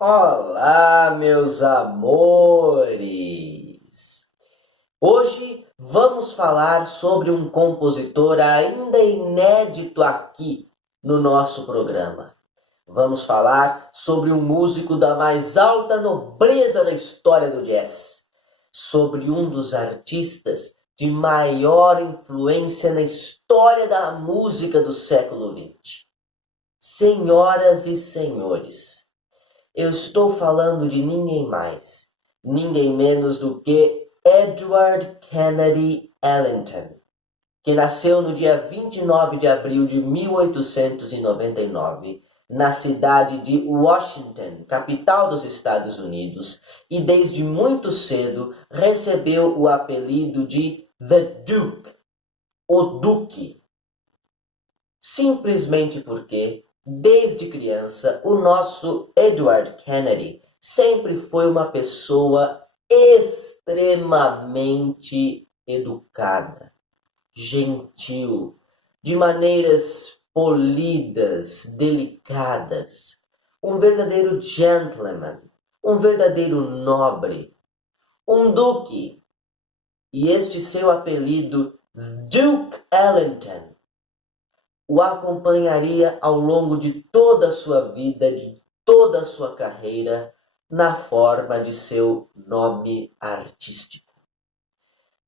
Olá, meus amores! Hoje vamos falar sobre um compositor ainda inédito aqui no nosso programa. Vamos falar sobre um músico da mais alta nobreza da história do jazz, sobre um dos artistas de maior influência na história da música do século XX. Senhoras e senhores, eu estou falando de ninguém mais, ninguém menos do que Edward Kennedy Ellington, que nasceu no dia 29 de abril de 1899, na cidade de Washington, capital dos Estados Unidos, e desde muito cedo recebeu o apelido de The Duke, o Duque, simplesmente porque desde criança, o nosso Edward Kennedy sempre foi uma pessoa extremamente educada, gentil, de maneiras polidas, delicadas, um verdadeiro gentleman, um verdadeiro nobre, um duque. E este seu apelido, Duke Ellington, o acompanharia ao longo de toda a sua vida, de toda a sua carreira, na forma de seu nome artístico.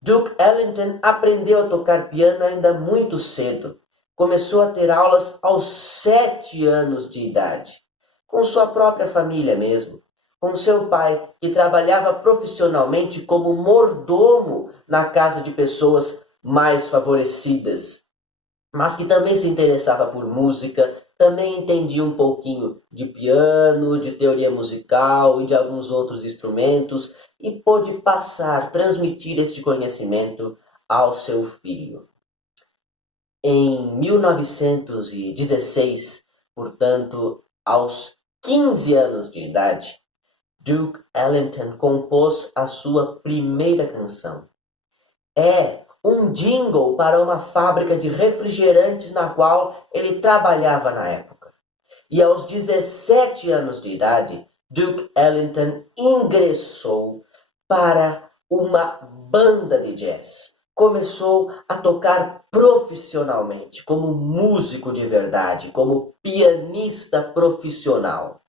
Duke Ellington aprendeu a tocar piano ainda muito cedo. Começou a ter aulas aos 7 anos de idade, com sua própria família mesmo, com seu pai, que trabalhava profissionalmente como mordomo na casa de pessoas mais favorecidas, mas que também se interessava por música, também entendia um pouquinho de piano, de teoria musical e de alguns outros instrumentos, e pôde transmitir este conhecimento ao seu filho. Em 1916, portanto, aos 15 anos de idade, Duke Ellington compôs a sua primeira canção. É um jingle para uma fábrica de refrigerantes na qual ele trabalhava na época. E aos 17 anos de idade, Duke Ellington ingressou para uma banda de jazz. Começou a tocar profissionalmente, como músico de verdade, como pianista profissional.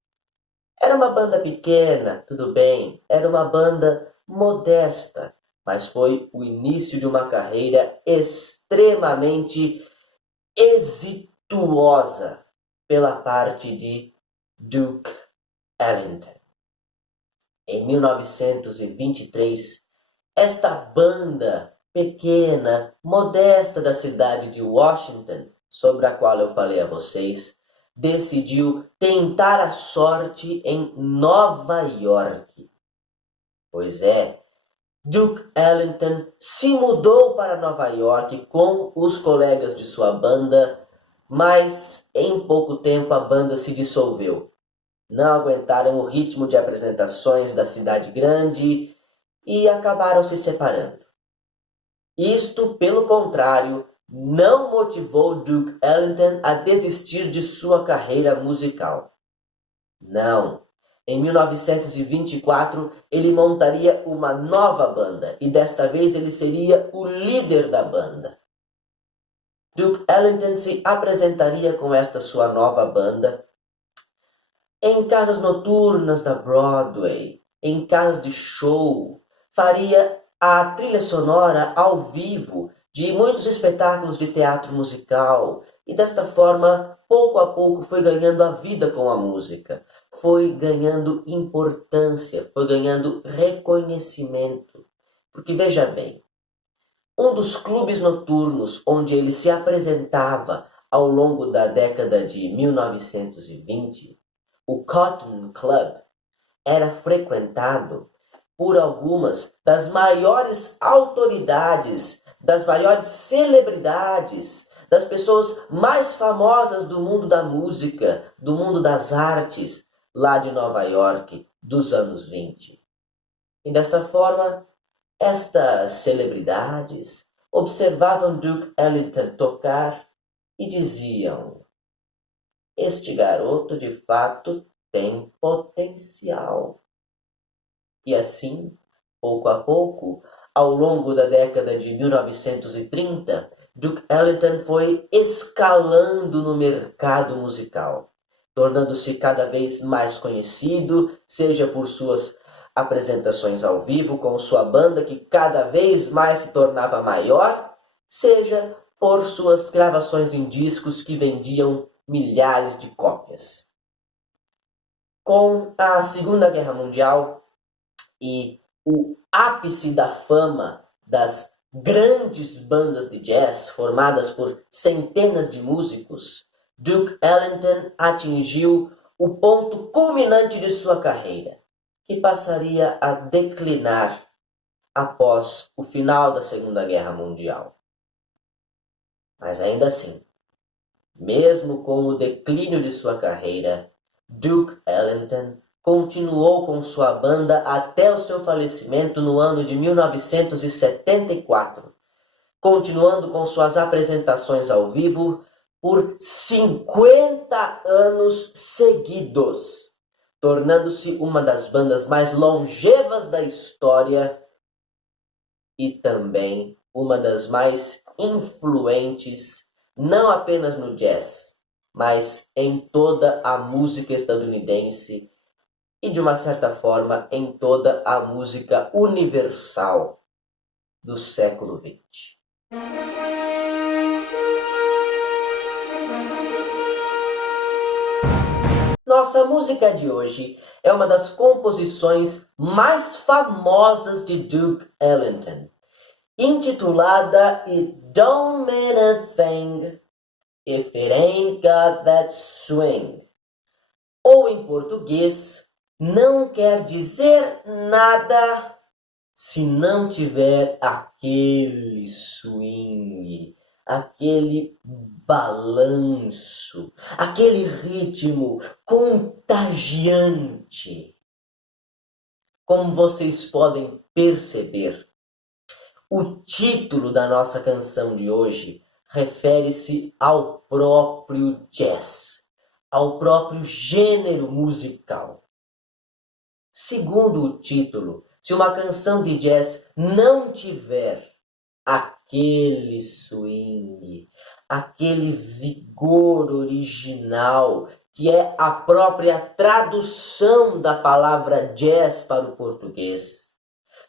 Era uma banda pequena, tudo bem, era uma banda modesta, mas foi o início de uma carreira extremamente exituosa pela parte de Duke Ellington. Em 1923, esta banda pequena, modesta da cidade de Washington, sobre a qual eu falei a vocês, decidiu tentar a sorte em Nova York. Pois é, Duke Ellington se mudou para Nova York com os colegas de sua banda, mas em pouco tempo a banda se dissolveu. Não aguentaram o ritmo de apresentações da cidade grande e acabaram se separando. Isto, pelo contrário, não motivou Duke Ellington a desistir de sua carreira musical. Não. Em 1924, ele montaria uma nova banda e desta vez ele seria o líder da banda. Duke Ellington se apresentaria com esta sua nova banda em casas noturnas da Broadway, em casas de show, faria a trilha sonora ao vivo de muitos espetáculos de teatro musical e desta forma, pouco a pouco, foi ganhando a vida com a música, foi ganhando importância, foi ganhando reconhecimento. Porque veja bem, um dos clubes noturnos onde ele se apresentava ao longo da década de 1920, o Cotton Club, era frequentado por algumas das maiores autoridades, das maiores celebridades, das pessoas mais famosas do mundo da música, do mundo das artes, lá de Nova York, dos anos 20. E desta forma, estas celebridades observavam Duke Ellington tocar e diziam: este garoto, de fato, tem potencial. E assim, pouco a pouco, ao longo da década de 1930, Duke Ellington foi escalando no mercado musical, tornando-se cada vez mais conhecido, seja por suas apresentações ao vivo com sua banda, que cada vez mais se tornava maior, seja por suas gravações em discos que vendiam milhares de cópias. Com a Segunda Guerra Mundial e o ápice da fama das grandes bandas de jazz formadas por centenas de músicos, Duke Ellington atingiu o ponto culminante de sua carreira, que passaria a declinar após o final da Segunda Guerra Mundial. Mas ainda assim, mesmo com o declínio de sua carreira, Duke Ellington continuou com sua banda até o seu falecimento no ano de 1974, continuando com suas apresentações ao vivo por 50 anos seguidos, tornando-se uma das bandas mais longevas da história e também uma das mais influentes, não apenas no jazz, mas em toda a música estadunidense e, de uma certa forma, em toda a música universal do século XX. Nossa música de hoje é uma das composições mais famosas de Duke Ellington, intitulada It Don't Mean a Thing If It Ain't Got That Swing, ou em português, não quer dizer nada se não tiver aquele swing, aquele balanço, aquele ritmo contagiante. Como vocês podem perceber, o título da nossa canção de hoje refere-se ao próprio jazz, ao próprio gênero musical. Segundo o título, se uma canção de jazz não tiver aquele swing, aquele vigor original, que é a própria tradução da palavra jazz para o português,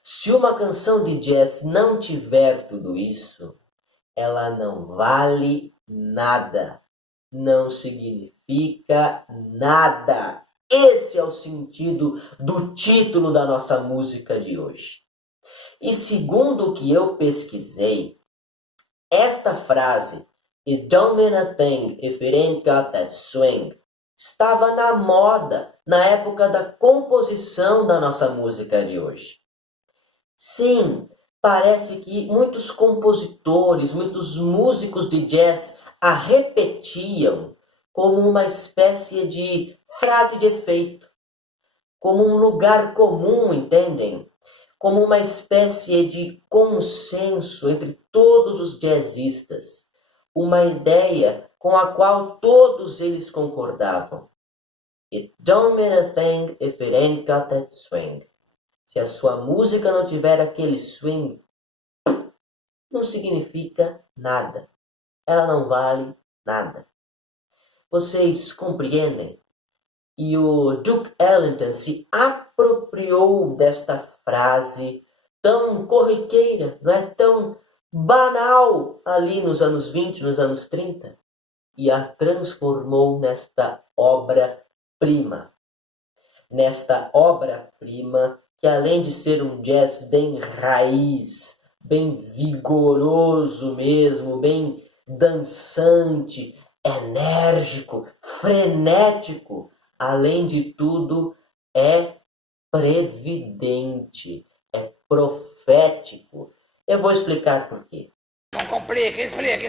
se uma canção de jazz não tiver tudo isso, ela não vale nada, não significa nada. Esse é o sentido do título da nossa música de hoje. E segundo o que eu pesquisei, esta frase, It don't mean a thing if it ain't got that swing, estava na moda na época da composição da nossa música de hoje. Sim, parece que muitos compositores, muitos músicos de jazz a repetiam como uma espécie de frase de efeito, como um lugar comum, entendem? Como uma espécie de consenso entre todos os jazzistas, uma ideia com a qual todos eles concordavam. It don't mean a thing if it ain't got that swing. Se a sua música não tiver aquele swing, não significa nada. Ela não vale nada. Vocês compreendem? E o Duke Ellington se apropriou desta frase tão corriqueira, não é? Tão banal ali nos anos 20, nos anos 30, e a transformou nesta obra-prima. Nesta obra-prima que, além de ser um jazz bem raiz, bem vigoroso mesmo, bem dançante, enérgico, frenético, além de tudo, é previdente, é profético. Eu vou explicar por quê. Não complica, explica.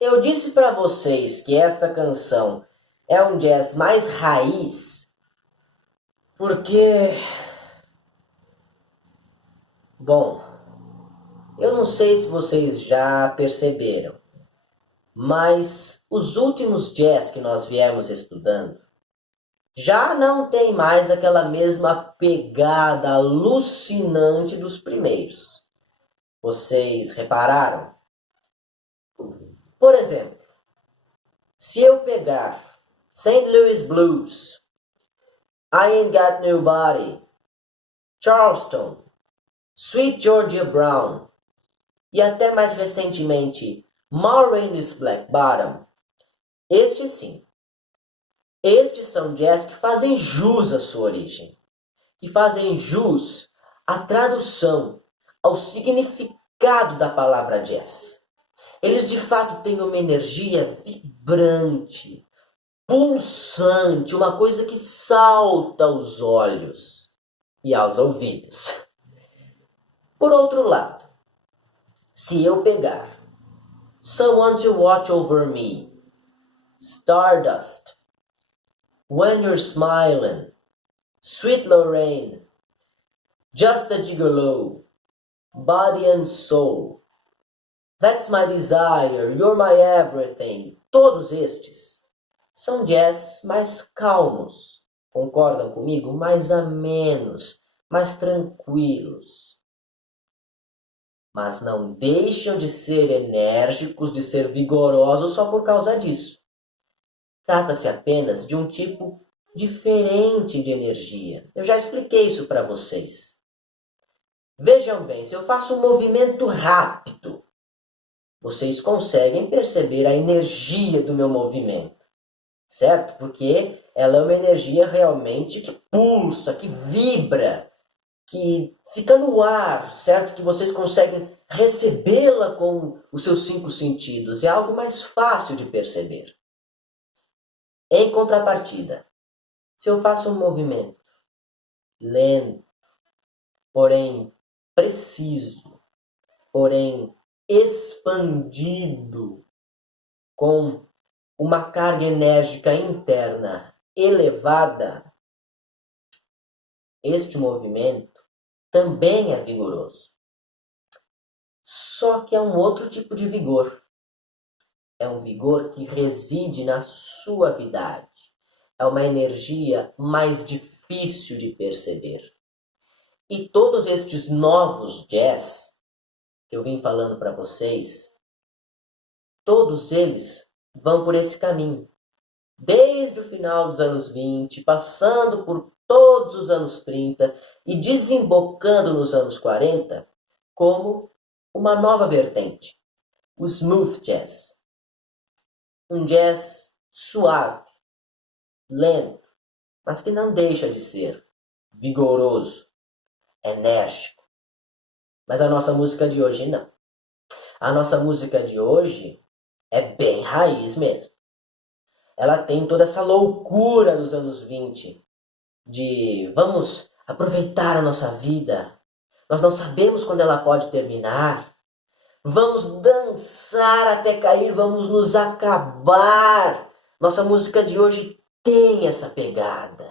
Eu disse para vocês que esta canção é um jazz mais raiz, porque, bom, eu não sei se vocês já perceberam, mas os últimos jazz que nós viemos estudando, já não tem mais aquela mesma pegada alucinante dos primeiros. Vocês repararam? Por exemplo, se eu pegar St. Louis Blues, I Ain't Got Nobody, Charleston, Sweet Georgia Brown e até mais recentemente Maureen's Black Bottom, estes sim, estes são jazz que fazem jus à sua origem, que fazem jus à tradução, ao significado da palavra jazz. Eles de fato têm uma energia vibrante, pulsante, uma coisa que salta aos olhos e aos ouvidos. Por outro lado, se eu pegar Someone to Watch Over Me, Stardust, When You're Smiling, Sweet Lorraine, Just a Gigolo, Body and Soul, That's My Desire, You're My Everything, todos estes são jazz mais calmos, concordam comigo? Mais amenos, mais tranquilos. Mas não deixam de ser enérgicos, de ser vigorosos só por causa disso. Trata-se apenas de um tipo diferente de energia. Eu já expliquei isso para vocês. Vejam bem, se eu faço um movimento rápido, vocês conseguem perceber a energia do meu movimento, certo? Porque ela é uma energia realmente que pulsa, que vibra, que fica no ar, certo? Que vocês conseguem recebê-la com os seus 5 sentidos. É algo mais fácil de perceber. Em contrapartida, se eu faço um movimento lento, porém preciso, porém expandido, com uma carga enérgica interna elevada, este movimento também é vigoroso. Só que é um outro tipo de vigor. É um vigor que reside na suavidade. É uma energia mais difícil de perceber. E todos estes novos jazz que eu vim falando para vocês, todos eles vão por esse caminho. Desde o final dos anos 20, passando por todos os anos 30 e desembocando nos anos 40 como uma nova vertente, o smooth jazz. Um jazz suave, lento, mas que não deixa de ser vigoroso, enérgico. Mas a nossa música de hoje não. A nossa música de hoje é bem raiz mesmo. Ela tem toda essa loucura dos anos 20, de vamos aproveitar a nossa vida, nós não sabemos quando ela pode terminar, vamos dançar até cair, vamos nos acabar. Nossa música de hoje tem essa pegada,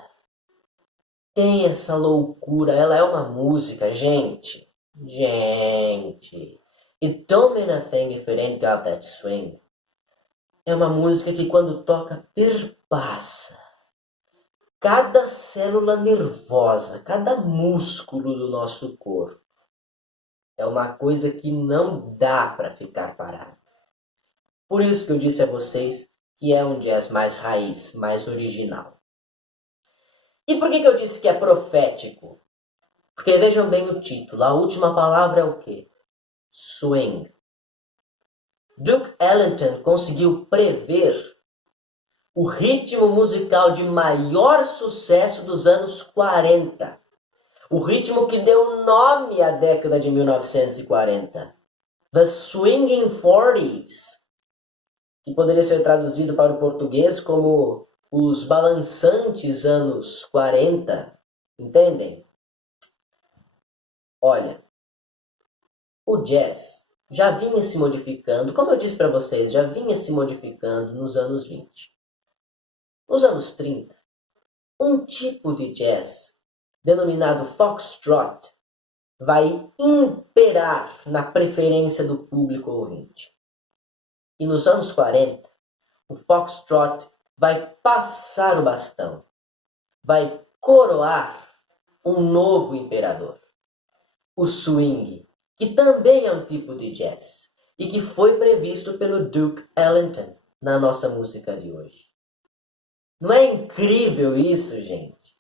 tem essa loucura, ela é uma música, gente, it don't mean a thing if it ain't got that swing. É uma música que quando toca perpassa cada célula nervosa, cada músculo do nosso corpo. É uma coisa que não dá para ficar parado. Por isso que eu disse a vocês que é um jazz mais raiz, mais original. E por que eu disse que é profético? Porque vejam bem o título, a última palavra é o quê? Swing. Duke Ellington conseguiu prever o ritmo musical de maior sucesso dos anos 40. O ritmo que deu nome à década de 1940. The Swinging Forties, que poderia ser traduzido para o português como os balançantes anos 40. Entendem? Olha, o jazz já vinha se modificando, como eu disse para vocês, já vinha se modificando nos anos 20. Nos anos 30, um tipo de jazz, denominado foxtrot, vai imperar na preferência do público ouvinte. E nos anos 40, o foxtrot vai passar o bastão. vai coroar um novo imperador, o swing, que também é um tipo de jazz e que foi previsto pelo Duke Ellington na nossa música de hoje. Não é incrível isso, gente?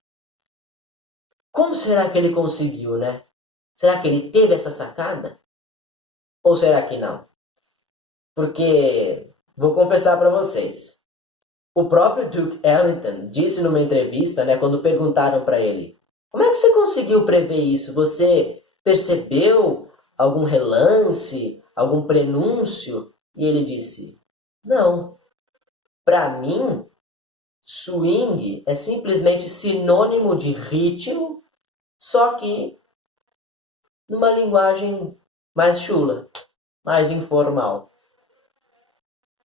Como será que ele conseguiu, né? Será que ele teve essa sacada? Ou será que não? Porque, vou confessar para vocês, o próprio Duke Ellington disse numa entrevista, né, quando perguntaram para ele: como é que você conseguiu prever isso? Você percebeu algum relance, algum prenúncio? E ele disse: não. Para mim, swing é simplesmente sinônimo de ritmo, só que numa linguagem mais chula, mais informal.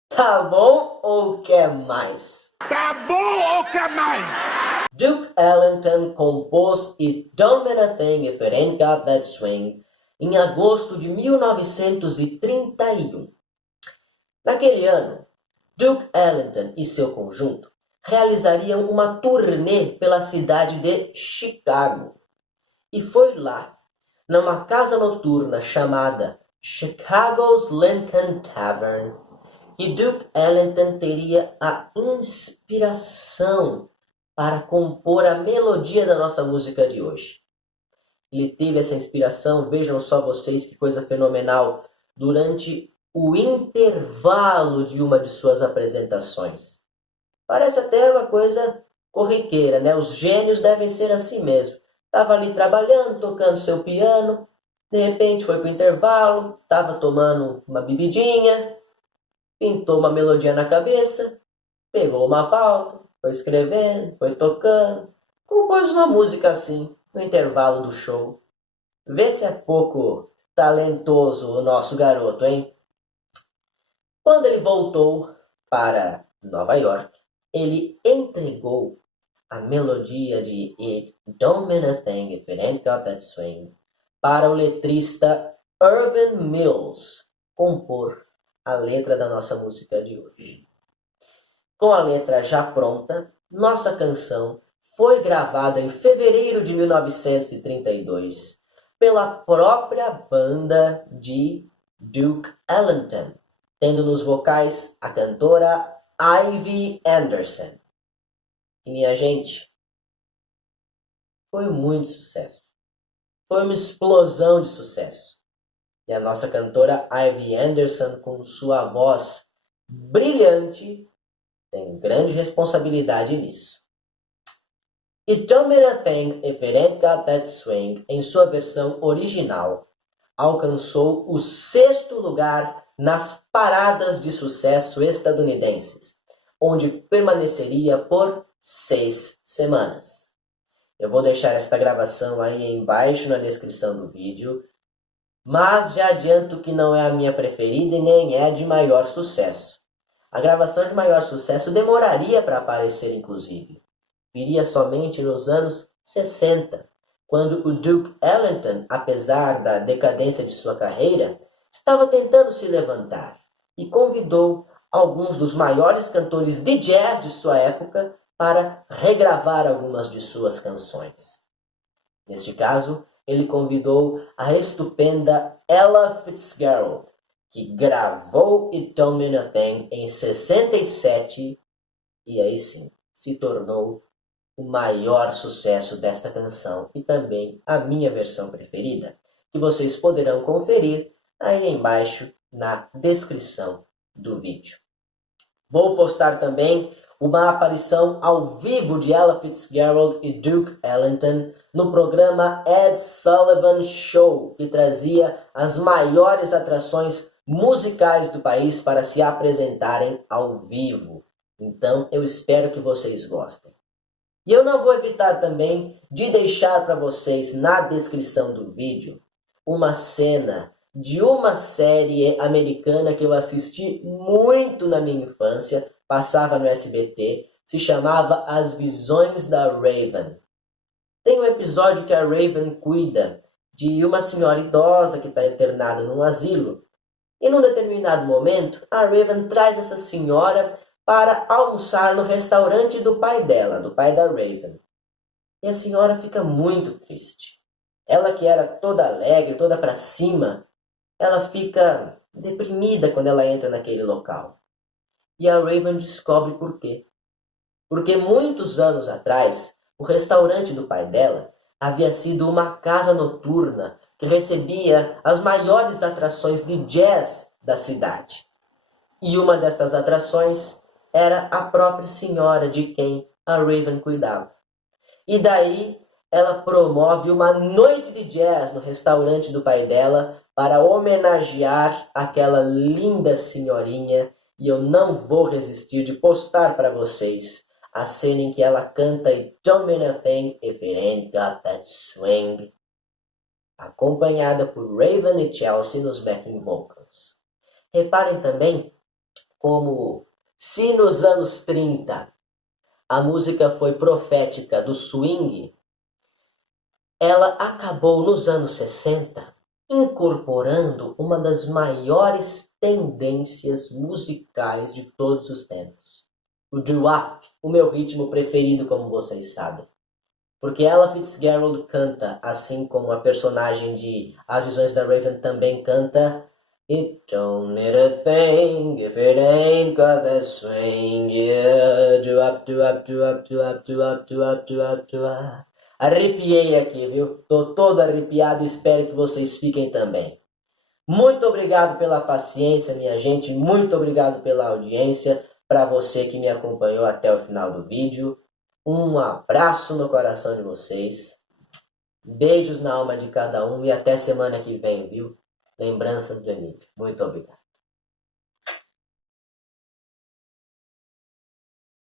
Tá bom ou quer mais? Tá bom ou quer mais? Duke Ellington compôs It Don't Mean a Thing If It Ain't Got That Swing em agosto de 1931. Naquele ano, Duke Ellington e seu conjunto realizariam uma turnê pela cidade de Chicago. E foi lá, numa casa noturna chamada Chicago's Lincoln Tavern, que Duke Ellington teria a inspiração para compor a melodia da nossa música de hoje. Ele teve essa inspiração, vejam só vocês que coisa fenomenal, durante o intervalo de uma de suas apresentações. Parece até uma coisa corriqueira, né? Os gênios devem ser assim mesmo. Estava ali trabalhando, tocando seu piano, de repente foi para o intervalo, estava tomando uma bebidinha, pintou uma melodia na cabeça, pegou uma pauta, foi escrevendo, foi tocando, compôs uma música assim, no intervalo do show. Vê se é pouco talentoso o nosso garoto, hein? Quando ele voltou para Nova York, ele entregou a melodia de It Don't Mean a Thing If It Ain't Got That Swing para o letrista Irvin Mills compor a letra da nossa música de hoje. Com a letra já pronta, nossa canção foi gravada em fevereiro de 1932 pela própria banda de Duke Ellington, tendo nos vocais a cantora Ivy Anderson. E minha gente, foi muito sucesso. Foi uma explosão de sucesso. E a nossa cantora Ivy Anderson, com sua voz brilhante, tem grande responsabilidade nisso. It Don't Mean a Thing If It Ain't Got That Swing, em sua versão original, alcançou o 6º lugar nas paradas de sucesso estadunidenses, onde permaneceria por 6 semanas. Eu vou deixar esta gravação aí embaixo na descrição do vídeo, mas já adianto que não é a minha preferida e nem é de maior sucesso. A gravação de maior sucesso demoraria para aparecer, inclusive. Viria somente nos anos 60, quando o Duke Ellington, apesar da decadência de sua carreira, estava tentando se levantar e convidou alguns dos maiores cantores de jazz de sua época para regravar algumas de suas canções. Neste caso, ele convidou a estupenda Ella Fitzgerald, que gravou It Don't Mean a Thing em 67 e aí sim se tornou o maior sucesso desta canção e também a minha versão preferida, que vocês poderão conferir aí embaixo na descrição do vídeo. Vou postar também uma aparição ao vivo de Ella Fitzgerald e Duke Ellington no programa Ed Sullivan Show, que trazia as maiores atrações musicais do país para se apresentarem ao vivo. Então eu espero que vocês gostem. E eu não vou evitar também de deixar para vocês na descrição do vídeo uma cena de uma série americana que eu assisti muito na minha infância, passava no SBT, se chamava As Visões da Raven. Tem um episódio que a Raven cuida de uma senhora idosa que está internada num asilo. E num determinado momento, a Raven traz essa senhora para almoçar no restaurante do pai dela, do pai da Raven. E a senhora fica muito triste. Ela que era toda alegre, toda para cima, ela fica deprimida quando ela entra naquele local. E a Raven descobre por quê. Porque muitos anos atrás, o restaurante do pai dela havia sido uma casa noturna que recebia as maiores atrações de jazz da cidade. E uma destas atrações era a própria senhora de quem a Raven cuidava. E daí ela promove uma noite de jazz no restaurante do pai dela para homenagear aquela linda senhorinha. E eu não vou resistir de postar para vocês a cena em que ela canta It Don't Mean a Thing If It Ain't Got That Swing, acompanhada por Raven e Chelsea nos backing vocals. Reparem também como, se nos anos 30 a música foi profética do swing, ela acabou nos anos 60 incorporando uma das maiores tendências musicais de todos os tempos. O doo-wop, o meu ritmo preferido, como vocês sabem. Porque Ella Fitzgerald canta, assim como a personagem de As Visões da Raven também canta, It don't need a thing if it ain't got that swing, yeah. Do-up, do-up, do-up, do-up, do-up, do-up, do-up, do-up. Arrepiei aqui, viu? Tô todo arrepiado e espero que vocês fiquem também. Muito obrigado pela paciência, minha gente. Muito obrigado pela audiência. Para você que me acompanhou até o final do vídeo. Um abraço no coração de vocês. Beijos na alma de cada um e até semana que vem, viu? Lembranças do Emílio. Muito obrigado.